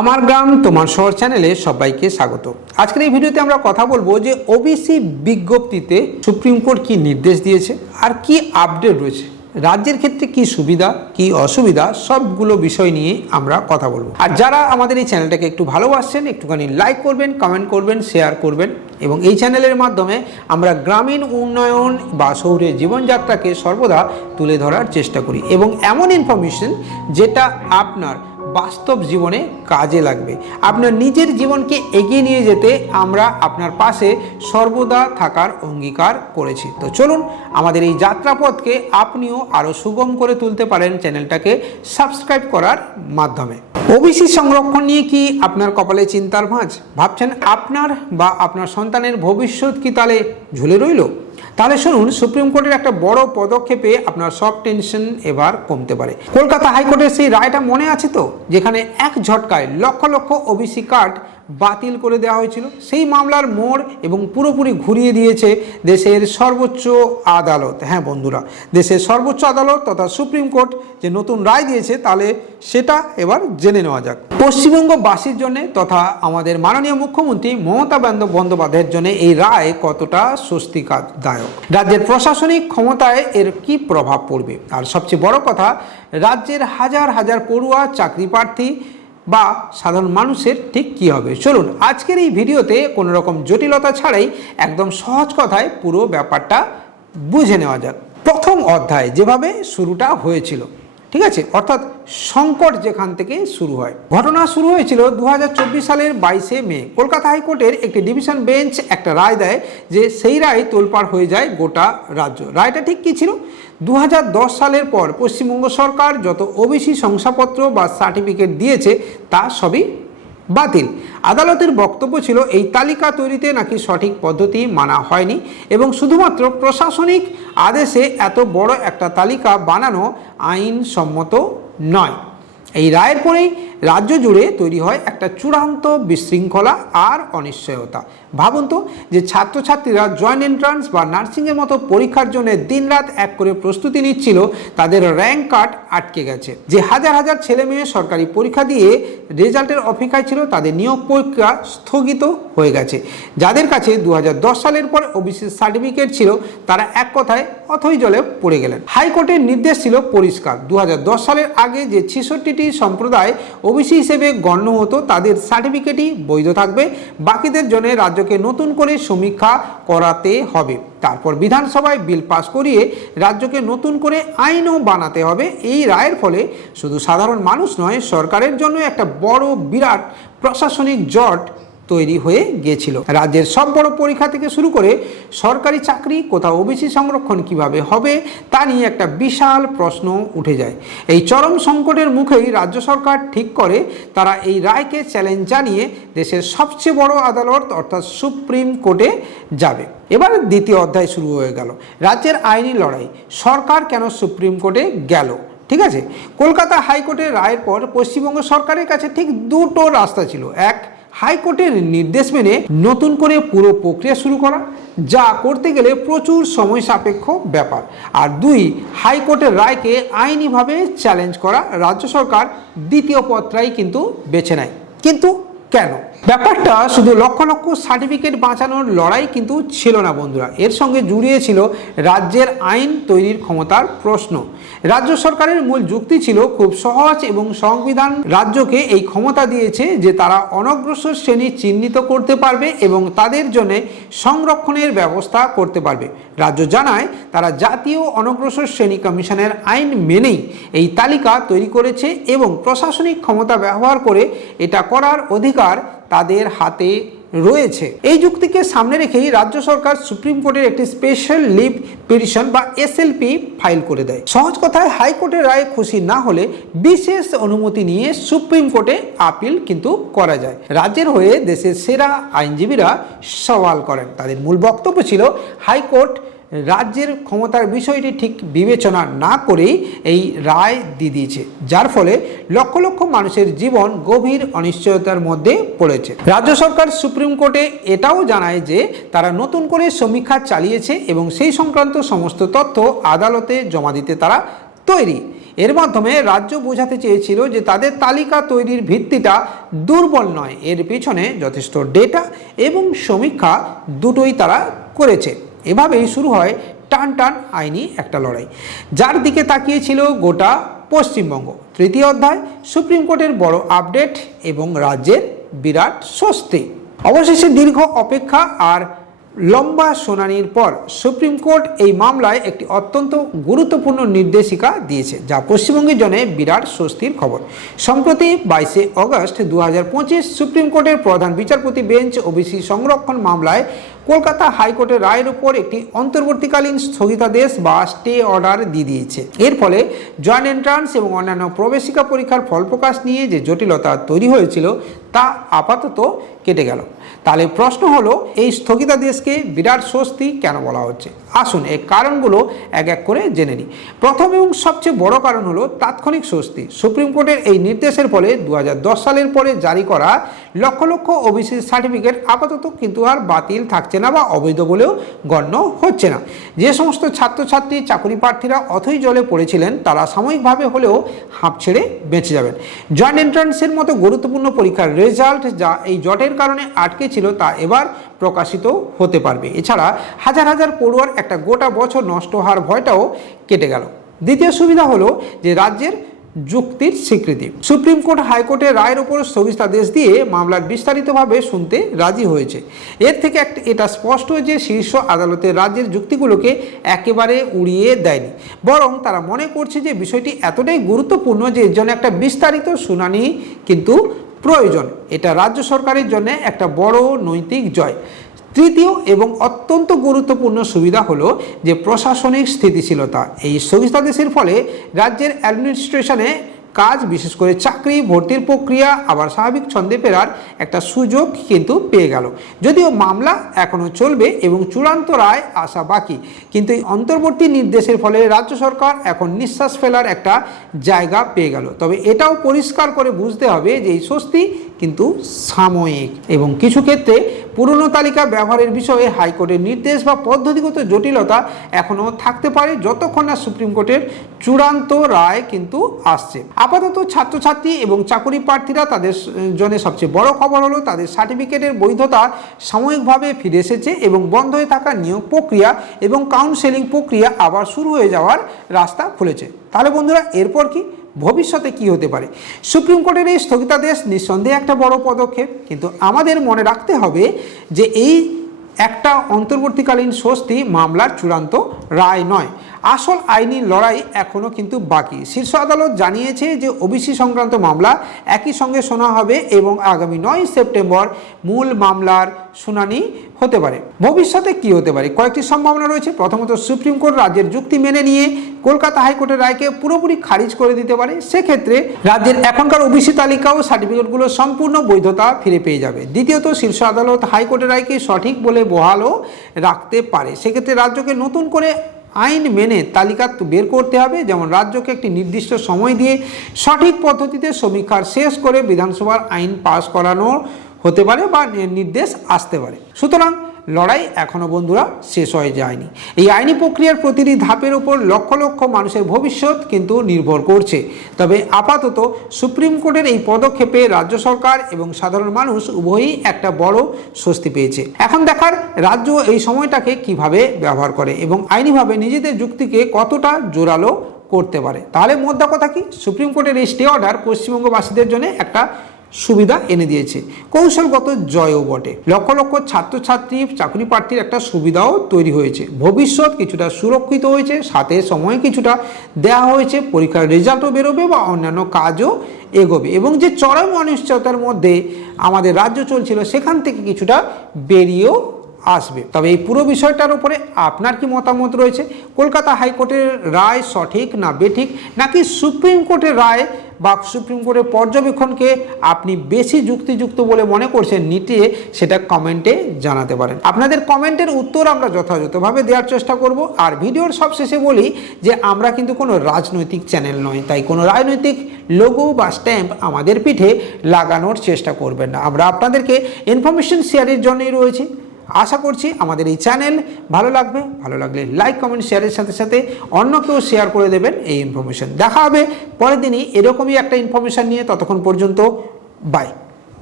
আমার গ্রাম তোমার শহর চ্যানেলে সবাইকে স্বাগত। আজকের এই ভিডিওতে আমরা কথা বলব যে ওবিসি বিজ্ঞপ্তিতে সুপ্রিম কোর্ট কি নির্দেশ দিয়েছে আর কি আপডেট রয়েছে। রাজ্যের ক্ষেত্রে কি সুবিধা, কি অসুবিধা, সবগুলো বিষয় নিয়ে আমরা কথা বলব। আর যারা আমাদের এই চ্যানেলটাকে একটু ভালোবাসছেন, একটুখানি লাইক করবেন কমেন্ট করবেন শেয়ার করবেন এবং এই চ্যানেলের মাধ্যমে আমরা গ্রামীণ উন্নয়ন বা শহুরের জীবনযাত্রাকে সর্বদা তুলে ধরার চেষ্টা করি। এবং এমন ইনফরমেশন যেটা আপনার বাস্তব জীবনে কাজে লাগবে। আপনার নিজের জীবনকে এগিয়ে নিয়ে যেতে আমরা আপনার পাশে সর্বদা থাকার অঙ্গীকার করেছি। তো চলুন আমাদের এই যাত্রাপথকে আপনিও আরও সুগম করে তুলতে পারেন চ্যানেলটাকে সাবস্ক্রাইব করার মাধ্যমে। ওবিসি সংরক্ষণ নিয়ে কি আপনার কপালে চিন্তার ভাঁজ? ভাবছেন আপনার বা আপনার সন্তানের ভবিষ্যৎ কি তালে ঝুলে রইল? তাহলে শুনুন, সুপ্রিম কোর্টের একটা বড় পদক্ষেপে আপনার সব টেনশন এবার কমতে পারে। কলকাতা হাইকোর্টের সেই রায়টা মনে আছে তো? যেখানে এক ঝটকায় লক্ষ লক্ষ ওবিসি কার্ড বাতিল করে দেওয়া হয়েছিল। সেই মামলার মোড় এবং পুরোপুরি ঘুরিয়ে দিয়েছে দেশের সর্বোচ্চ আদালত। হ্যাঁ বন্ধুরা, দেশের সর্বোচ্চ আদালত তথা সুপ্রিম কোর্ট যে নতুন রায় দিয়েছে তাহলে সেটা এবার জেনে নেওয়া যাক। পশ্চিমবঙ্গবাসীর জন্য তথা আমাদের মাননীয় মুখ্যমন্ত্রী মমতা বন্দ- বন্দ্যোপাধ্যায়ের জন্য এই রায় কতটা স্বস্তিকাদায়ক রাজ্যের প্রশাসনিক ক্ষমতায় এর কি প্রভাব পড়বে? আর সবচেয়ে বড় কথা, রাজ্যের হাজার হাজার পড়ুয়া চাকরি প্রার্থী বা সাধারণ মানুষের ঠিক কী হবে? চলুন, আজকের এই ভিডিওতে কোনো রকম জটিলতা ছাড়াই একদম সহজ কথায় পুরো ব্যাপারটা বুঝে নেওয়া যাক। প্রথম অধ্যায় যেভাবে শুরুটা হয়েছিল। ঠিক আছে? অর্থাৎ সংকট যেখান থেকে শুরু হয়। ঘটনা শুরু হয়েছিল দু হাজার চব্বিশ সালের বাইশে মে। কলকাতা হাইকোর্টের একটি ডিভিশন বেঞ্চ একটা রায় দেয় যে সেই রায় তোলপাড় হয়ে যায় গোটা রাজ্য। রায়টা ঠিক কী ছিল? দু হাজার দশ সালের পর পশ্চিমবঙ্গ সরকার যত ওবিসি শংসাপত্র বা সার্টিফিকেট দিয়েছে, তা সবই বাতিল। আদালতের বক্তব্য ছিল, এই তালিকা তৈরিতে নাকি সঠিক পদ্ধতি মানা হয়নি এবং শুধুমাত্র প্রশাসনিক আদেশে এত বড় একটা তালিকা বানানো আইনসম্মত নয়। এই রায়ের পরেই রাজ্য জুড়ে তৈরি হয় একটা চূড়ান্ত বিশৃঙ্খলা আর অনিশ্চয়তা। ভাবুন তো যে ছাত্রছাত্রীরা জয়েন্ট এন্ট্রান্স বা নার্সিংয়ের মতো পরীক্ষার জন্য দিনরাত এক করে প্রস্তুতি নিচ্ছিল, তাদের র্যাঙ্ক কার্ড আটকে গেছে। যে হাজার হাজার ছেলে মেয়ে সরকারি পরীক্ষা দিয়ে রেজাল্টের অপেক্ষায় ছিল, তাদের নিয়োগ পরীক্ষা স্থগিত হয়ে গেছে। যাদের কাছে দু হাজার দশ সালের পর ওবিসি সার্টিফিকেট ছিল, তারা এক কথায় অথই জলে পড়ে গেলেন। হাইকোর্টের নির্দেশ ছিল পরিষ্কার। দু হাজার দশ সালের আগে যে ছেষট্টিটি সম্প্রদায় ওবিসি হিসেবে গণ্য হতো তাদের সার্টিফিকেটই বৈধ থাকবে। বাকিদের জন্য রাজ্যকে নতুন করে সমীক্ষা করাতে হবে। তারপর বিধানসভায় বিল পাস করিয়ে রাজ্যকে নতুন করে আইনও বানাতে হবে। এই রায়ের ফলে শুধু সাধারণ মানুষ নয়, সরকারের জন্য একটা বড় বিরাট প্রশাসনিক জট তৈরি হয়ে গিয়েছিল। রাজ্যের সব বড় পরীক্ষা থেকে শুরু করে সরকারি চাকরি, কোথাও ওবিসি সংরক্ষণ কীভাবে হবে তা নিয়ে একটা বিশাল প্রশ্ন উঠে যায়। এই চরম সংকটের মুখেই রাজ্য সরকার ঠিক করে, তারা এই রায়কে চ্যালেঞ্জ জানিয়ে দেশের সবচেয়ে বড় আদালত অর্থাৎ সুপ্রিম কোর্টে যাবে। এবার দ্বিতীয় অধ্যায় শুরু হয়ে গেল। রাজ্যের আইনি লড়াই, সরকার কেন সুপ্রিম কোর্টে গেল? ঠিক আছে? কলকাতা হাইকোর্টের রায়ের পর পশ্চিমবঙ্গ সরকারের কাছে ঠিক দুটো রাস্তা ছিল। এক হাইকোর্টের নির্দেশ মেনে নতুন করে পুরো প্রক্রিয়া শুরু করা, যা করতে গেলে প্রচুর সময় সাপেক্ষ ব্যাপার। আর দুই, হাইকোর্টের রায়কে আইনিভাবে চ্যালেঞ্জ করা রাজ্য সরকার দ্বিতীয় পত্রাই কিন্তু বেছে নেয়। কিন্তু কেন? ব্যাপারটা শুধু লক্ষ লক্ষ সার্টিফিকেট বাঁচানোর লড়াই কিন্তু ছিল না বন্ধুরা। এর সঙ্গে জুড়িয়ে ছিল রাজ্যের আইন তৈরির ক্ষমতার প্রশ্ন। রাজ্য সরকারের মূল যুক্তি ছিল খুব সহজ এবং সংবিধান রাজ্যকে এই ক্ষমতা দিয়েছে যে তারা অনগ্রসর শ্রেণি চিহ্নিত করতে পারবে এবং তাদের জন্য সংরক্ষণের ব্যবস্থা করতে পারবে। রাজ্য জানায়, তারা জাতীয় অনগ্রসর শ্রেণি কমিশনের আইন মেনেই এই তালিকা তৈরি করেছে এবং প্রশাসনিক ক্ষমতা ব্যবহার করে এটা করার অধিকার তাদের হাতে রয়েছে। এই যুক্তিকে সামনে রেখেই রাজ্য সরকার সুপ্রিম কোর্টের একটি স্পেশাল লিভ পিটিশন বা এসএলপি ফাইল করে দেয়। সহজ কথায়, হাইকোর্টের রায়ে খুশি না হলে বিশেষ অনুমতি নিয়ে সুপ্রিম কোর্টে আপিল কিন্তু করা যায়। রাজ্যের হয়ে দেশের সেরা আইনজীবীরা সওয়াল করেন। তাদের মূল বক্তব্য ছিল, হাইকোর্ট রাজ্যের ক্ষমতার বিষয়টি ঠিক বিবেচনা না করেই এই রায় দিয়ে দিয়েছে, যার ফলে লক্ষ লক্ষ মানুষের জীবন গভীর অনিশ্চয়তার মধ্যে পড়েছে। রাজ্য সরকার সুপ্রিম কোর্টে এটাও জানায় যে তারা নতুন করে সমীক্ষা চালিয়েছে এবং সেই সংক্রান্ত সমস্ত তথ্য আদালতে জমা দিতে তারা তৈরি। এর মাধ্যমে রাজ্য বোঝাতে চেয়েছিল যে তাদের তালিকা তৈরির ভিত্তিটা দুর্বল নয়, এর পিছনে যথেষ্ট ডেটা এবং সমীক্ষা দুটোই তারা করেছে। এভাবেই শুরু হয় টান টান আইনি একটা লড়াই। যার দিকে তাকিয়েছিল গোটা পশ্চিমবঙ্গ। তৃতীয় অধ্যায়, সুপ্রিম কোর্টের বড় আপডেট এবং রাজ্যের বিরাট স্বস্তি। অবশেষে দীর্ঘ অপেক্ষা আর লম্বা শুনানির পর সুপ্রিম কোর্ট এই মামলায় একটি অত্যন্ত গুরুত্বপূর্ণ নির্দেশিকা দিয়েছে, যা পশ্চিমবঙ্গের জন্য বিরাট স্বস্তির খবর। সম্প্রতি বাইশে অগস্ট দু হাজার পঁচিশ সুপ্রিম কোর্টের প্রধান বিচারপতি বেঞ্চ ওবিসি সংরক্ষণ মামলায় কলকাতা হাইকোর্টের রায়ের উপর একটি অন্তর্বর্তীকালীন স্থগিতাদেশ বা স্টে অর্ডার দিয়ে দিয়েছে। এর ফলে জয়েন্ট এন্ট্রান্স এবং অন্যান্য প্রবেশিকা পরীক্ষার ফল প্রকাশ নিয়ে যে জটিলতা তৈরি হয়েছিল, তা আপাতত কেটে গেল। তাহলে প্রশ্ন হলো, এই স্থগিতাদেশকে বিরাট স্বস্তি কেন বলা হচ্ছে? আসুন, এই কারণগুলো এক এক করে জেনে নিই। প্রথম এবং সবচেয়ে বড় কারণ হলো তাৎক্ষণিক স্বস্তি। সুপ্রিম কোর্টের এই নির্দেশের ফলে দু হাজার দশ সালের পরে জারি করা লক্ষ লক্ষ ওবিসি সার্টিফিকেট আপাতত কিন্তু আর বাতিল থাকছে না বা অবৈধ বলেও গণ্য হচ্ছে না। যে সমস্ত ছাত্রছাত্রী চাকরি প্রার্থীরা অথই জলে পড়েছিলেন, তারা সাময়িকভাবে হলেও হাঁপ ছেড়ে বেঁচে যাবেন। জয়েন্ট এন্ট্রান্সের মতো গুরুত্বপূর্ণ পরীক্ষার রেজাল্ট যা এই জটের কারণে আটকে ছিল তা এবার প্রকাশিত হতে পারবে। এছাড়া হাজার হাজার পড়ুয়ার একটা গোটা বছর নষ্ট হওয়ার ভয়টাও কেটে গেল। দ্বিতীয় সুবিধা হলো যে রাজ্যের যুক্তির স্বীকৃতি। সুপ্রিম কোর্ট হাইকোর্টের রায়ের ওপর স্থগিতাদেশ দিয়ে মামলার বিস্তারিতভাবে শুনতে রাজি হয়েছে। এর থেকে একটা, এটা স্পষ্ট যে শীর্ষ আদালতের রাজ্যের যুক্তিগুলোকে একেবারে উড়িয়ে দেয়নি। বরং তারা মনে করছে যে বিষয়টি এতটাই গুরুত্বপূর্ণ যে এর জন্য একটা বিস্তারিত শুনানি কিন্তু প্রয়োজন। এটা রাজ্য সরকারের জন্য একটা বড় নৈতিক জয়। তৃতীয় এবং অত্যন্ত গুরুত্বপূর্ণ সুবিধা হলো যে প্রশাসনিক স্থিতিশীলতা। এই স্থগিতাদেশের ফলে রাজ্যের অ্যাডমিনিস্ট্রেশনে কাজ, বিশেষ করে চাকরি, ভর্তির প্রক্রিয়া, আবার স্বাভাবিক ছন্দে ফেরার একটা সুযোগ কিন্তু পেয়ে গেল। যদিও মামলা এখনও চলবে এবং চূড়ান্ত রায় আসা বাকি, কিন্তু এই অন্তর্বর্তী নির্দেশের ফলে রাজ্য সরকার এখন নিঃশ্বাস ফেলার একটা জায়গা পেয়ে গেল। তবে এটাও পরিষ্কার করে বুঝতে হবে যে এই স্বস্তি কিন্তু সাময়িক। এবং কিছু ক্ষেত্রে পুরনো তালিকা ব্যবহারের বিষয়ে হাইকোর্টের নির্দেশ বা পদ্ধতিগত জটিলতা এখনও থাকতে পারে যতক্ষণ না সুপ্রিম কোর্টের চূড়ান্ত রায় কিন্তু আসছে। আপাতত ছাত্রছাত্রী এবং চাকরি প্রার্থীরা তাদের জন্য সবচেয়ে বড় খবর হলো তাদের সার্টিফিকেটের বৈধতা সাময়িকভাবে ফিরে এসেছে এবং বন্ধ হয়ে থাকা নিয়োগ প্রক্রিয়া এবং কাউন্সেলিং প্রক্রিয়া আবার শুরু হয়ে যাওয়ার রাস্তা খুলেছে। তাহলে বন্ধুরা, এরপর কি? ভবিষ্যতে কি হতে পারে? সুপ্রিম কোর্টের এই স্থগিতাদেশ নিঃসন্দেহে একটা বড় পদক্ষেপ। কিন্তু আমাদের মনে রাখতে হবে যে এই একটা অন্তর্বর্তীকালীন স্বস্তি মামলার চূড়ান্ত রায় নয়। আসল আইনি লড়াই এখনও কিন্তু বাকি। শীর্ষ আদালত জানিয়েছে যে ওবিসি সংক্রান্ত মামলা একই সঙ্গে শোনা হবে এবং আগামী নয় সেপ্টেম্বর মূল মামলার শুনানি হতে পারে। ভবিষ্যতে কি হতে পারে? কয়েকটি সম্ভাবনা রয়েছে। প্রথমত, সুপ্রিম কোর্ট রাজ্যের যুক্তি মেনে নিয়ে কলকাতা হাইকোর্টের রায়কে পুরোপুরি খারিজ করে দিতে পারে, সেক্ষেত্রে রাজ্যের এখনকার ওবিসি তালিকা ও সার্টিফিকেটগুলো সম্পূর্ণ বৈধতা ফিরে পেয়ে যাবে। দ্বিতীয়ত, শীর্ষ আদালত হাইকোর্টের রায়কে সঠিক বলে বহালও রাখতে পারে। সেক্ষেত্রে রাজ্যকে নতুন করে আইন মেনে তালিকা বের করতে হবে, যেমন রাজ্যকে একটি নির্দিষ্ট সময় দিয়ে সঠিক পদ্ধতিতে সমীক্ষার শেষ করে বিধানসভার আইন পাস করানো হতে পারে বা নির্দেশ আসতে পারে। সুতরাং লড়াই এখনও বন্ধুরা শেষ হয়ে যায়নি। এই আইনি প্রক্রিয়ার প্রতিটি ধাপের উপর লক্ষ লক্ষ মানুষের ভবিষ্যৎ কিন্তু নির্ভর করছে। তবে আপাতত সুপ্রিম কোর্টের এই পদক্ষেপে রাজ্য সরকার এবং সাধারণ মানুষ উভয়ই একটা বড় স্বস্তি পেয়েছে। এখন দেখার রাজ্য এই সময়টাকে কীভাবে ব্যবহার করে এবং আইনিভাবে নিজেদের যুক্তিকে কতটা জোরালো করতে পারে। তাহলে মোদ্দা কথা কি? সুপ্রিম কোর্টের এই স্টে অর্ডার পশ্চিমবঙ্গবাসীদের জন্য একটা সুবিধা এনে দিয়েছে। কৌশলগত জয়ও বটে। লক্ষ লক্ষ ছাত্রছাত্রী চাকরি প্রার্থীর একটা সুবিধাও তৈরি হয়েছে। ভবিষ্যৎ কিছুটা সুরক্ষিত হয়েছে, সাথে সময় কিছুটা দেওয়া হয়েছে, পরীক্ষার রেজাল্টও বেরোবে বা অন্যান্য কাজও এগোবে। এবং যে চরম অনিশ্চয়তার মধ্যে আমাদের রাজ্য চলছিল, সেখান থেকে কিছুটা বেরিয়েও আসবে। তবে এই পুরো বিষয়টার উপরে আপনার কি মতামত রয়েছে? কলকাতা হাইকোর্টের রায় সঠিক না বেঠিক? নাকি সুপ্রিম কোর্টের রায় বা সুপ্রিম কোর্টের পর্যবেক্ষণকে আপনি বেশি যুক্তিযুক্ত বলে মনে করছেন, নিটিয়ে সেটা কমেন্টে জানাতে পারেন। আপনাদের কমেন্টের উত্তর আমরা যথাযথভাবে দেওয়ার চেষ্টা করব। আর ভিডিওর সবশেষে বলি যে আমরা কিন্তু কোনো রাজনৈতিক চ্যানেল নয়, তাই কোনো রাজনৈতিক লোগো বা স্ট্যাম্প আমাদের পিঠে লাগানোর চেষ্টা করবেন না। আমরা আপনাদেরকে ইনফরমেশন শেয়ারের জন্যই রয়েছি। আশা করছি আমাদের এই চ্যানেল ভালো লাগবে। ভালো লাগলে লাইক কমেন্ট শেয়ারের সাথে সাথে অন্য কেউ শেয়ার করে দেবেন এই ইনফরমেশান দেখা হবে পরের দিনই এরকমই একটা ইনফরমেশান নিয়ে ততক্ষণ পর্যন্ত বাই